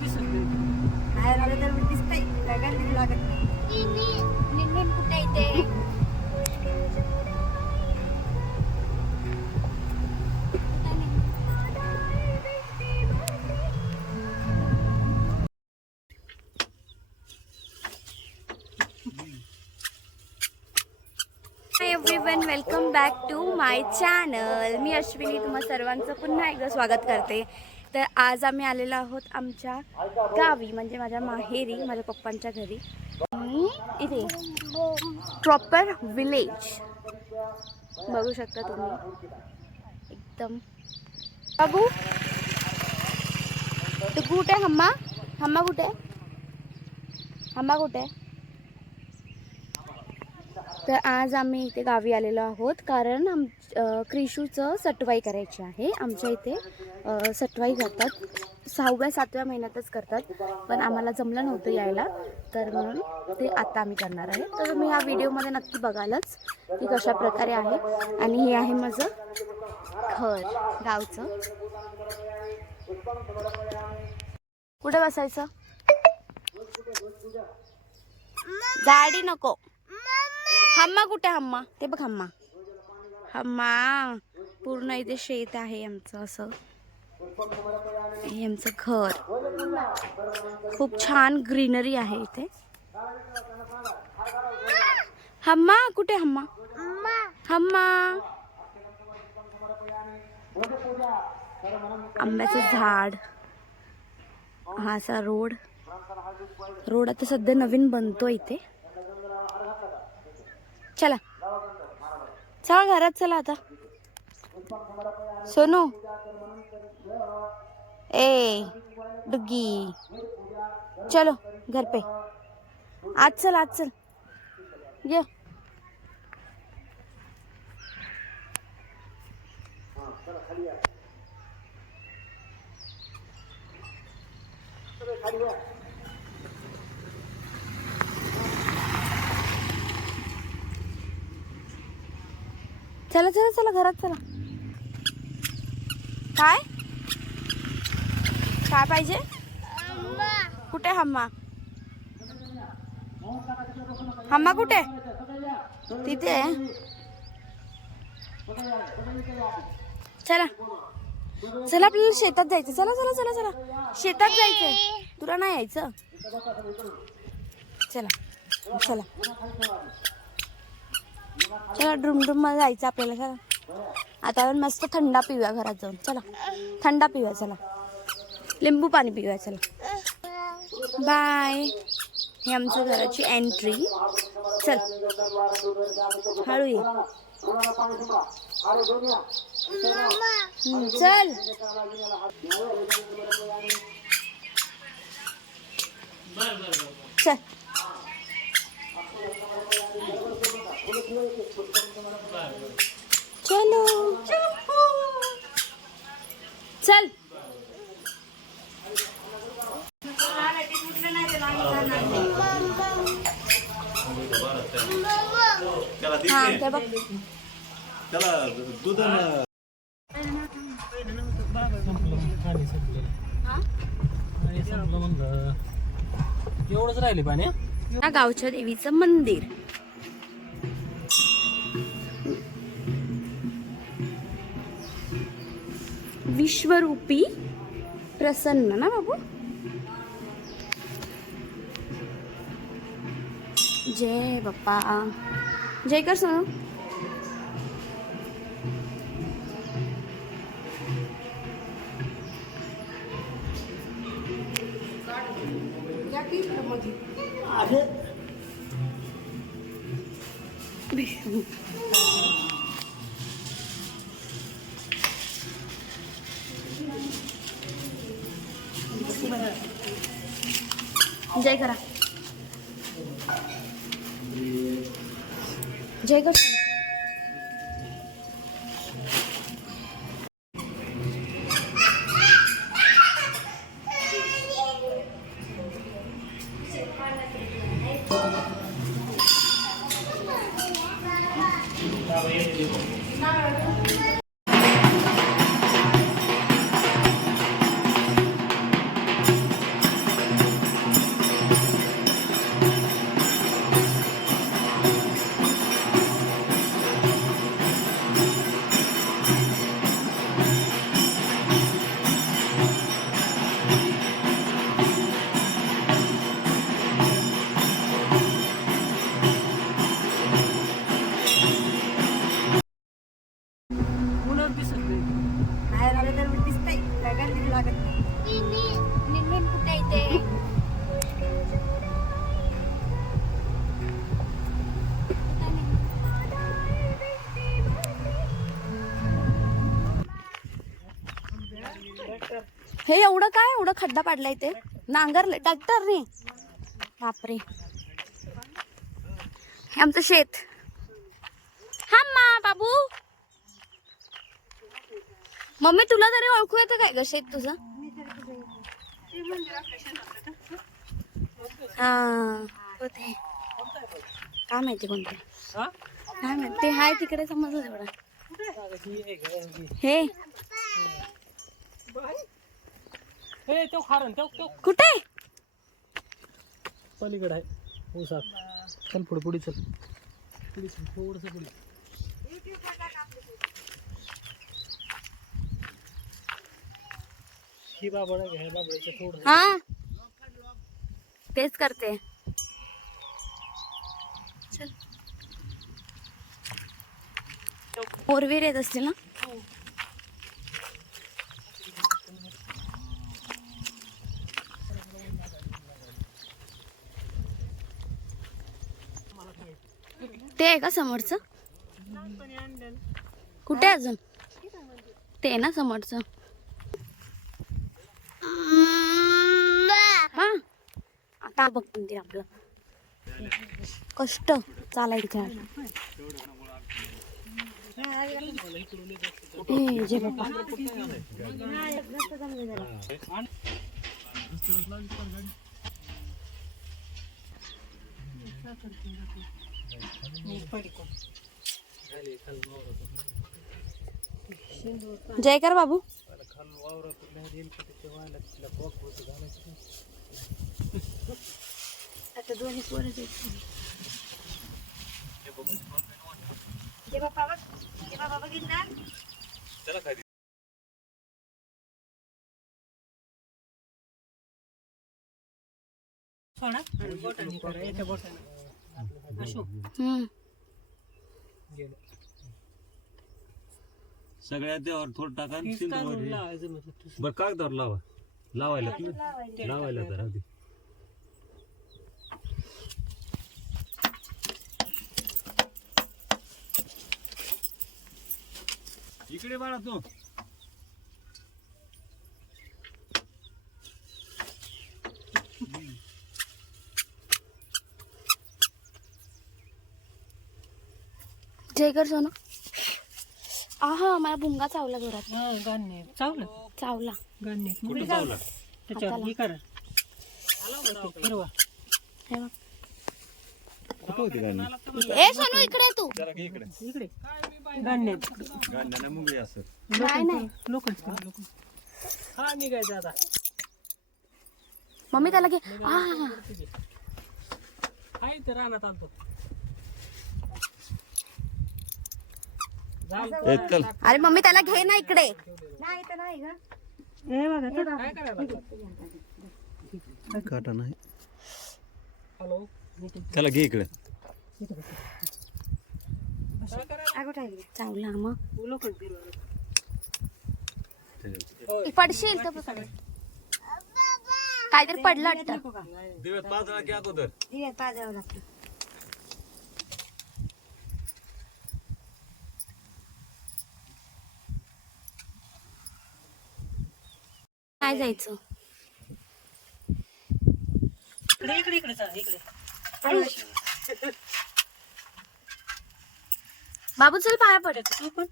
दिसत नाही. बाहेर आलं तर दिसतंय, गगन लागत नाही. निघून कुठे येते? Everyone, welcome back to my channel. मी अश्विनी तुम्हा सर्वांचं पुन्हा एकदा स्वागत करते. तर आज आम्ही आलेलो आहोत आमच्या गावी, म्हणजे माझ्या माहेरी, माझ्या पप्पांच्या घरी. इथे प्रॉपर विलेज बघू शकता तुम्ही एकदम. बाबू तू कुठे? हम्मा हम्मा कुठे? हम्मा कुठे? तर आज आम्ही इथे गावी आलेलो आहोत कारण क्रिशूचं सटवाई करायची आहे. आमच्या इथे सटवाई करतात 6व्या-7व्या महिन्यातच करतात, पण आम्हाला जमलं नव्हतं यायला, तर म्हणून ते आता आम्ही करणार आहे. तर तुम्ही ह्या व्हिडिओमध्ये नक्की बघालच की कशा प्रकारे आहे. आणि हे आहे माझं घर गावचं. कुठे बसायचं? गाडी नको. हम्मा कुठे? हम्मा ते बघ. हम्मा हम्मा पूर्ण इथे शेत आहे आमचं. असं हे आमचं घर. खूप छान ग्रीनरी आहे इथे. हम्मा कुठे? हम्मा हम्मा आंब्याचं झाड. हा असा रोड आता सध्या नवीन बनतो इथे. चला चला घरात चला आता. सोनू ए डुग्गी चलो घर पे. आज चल ये. चला चला चला घरात चला. काय काय पाहिजे? कुठे हम्मा? हम्मा कुठे? तिथे. चला चला आपल्याला शेतात जायचं. चला चला चला चला शेतात जायचंय. तुला नाही यायचं? चला चला चला ड्रूम मध्ये जायचं आपल्याला. चला आता आपण मस्त थंडा पिऊया घरात जाऊन. चला थंडा पिऊया. चला लिंबू पाणी पिऊया. चला बाय. हे आमच्या घराची एंट्री. चल हळू ये. चल चल चलो चल. हा ते बघ. त्याला दूध एवढंच राहिले पाणी. गावच्या देवीचं मंदिर. विश्वरूपी प्रसन्न ना बाबू. जय बाप्पा. जय कर सोनू. जय करा. जय कर. लागत नाही. निम्मीन कुठे इथे हे एवढं काय एवढं खड्डा पाडलाय ते नांगरले ट्रॅक्टरने. बापरे हे आमचं शेत. हा मा बाबू मम्मी तुला तरी ओळखू येतं काय ग शेत तुझं? हा ते काय माहिती कोणते काय माहिती ते हाय तिकडे समजलं तेवढं. हे कुठे पलीकडे आहे ऊसात. चल पुढे पुढे चल पुढे चल थोडस पुढे. ही बाबडा घ्या बाबड्याच्या थोडं. हा तेच करते. फोरवीर येत असतील ना. ते आहे का समोरचं? कुठे अजून ते आहे ना समोरचं. हा आता बघतो ते आपलं कष्ट चालायचं. जे बाप्पा जय कर बाबू. आता दोन्ही पोरं सगळ्यात देवावर थोडं टाका आणि सिंधूवर बरं कागदावर लावा. लावायला लावायला तर आधी इकडे बाळा तू. जय कर सोनू. आहा मला भुंगा चावला जोरात. गाणे चावलं चावला गाणे कुठं चावला? त्याच्यावर हे करा फिरवा. हे बघ. कुठं होती गाणी? ए सोनू इकडे ये तू. जरा घे इकडे. इकडे गाणे गाण्याला मुंगळी असत. नाही नाही लोक हा निघायचं आता. मम्मी त्याला घे. हा हाय तर रानात आलतो. ए, चल अरे मम्मी त्याला घे ना इकडे. काय करायला? काटा नाही. हॅलो त्याला घे इकडे. चावला मग लोक फिरवा. पडशील तर पकड. काहीतरी पडलं वाटतं. दिव्यात पाजळा की अगोदर. काय जायचं. इकडे इकडे इकडे चला इकडे. बाबू चल पाया पड. तू पण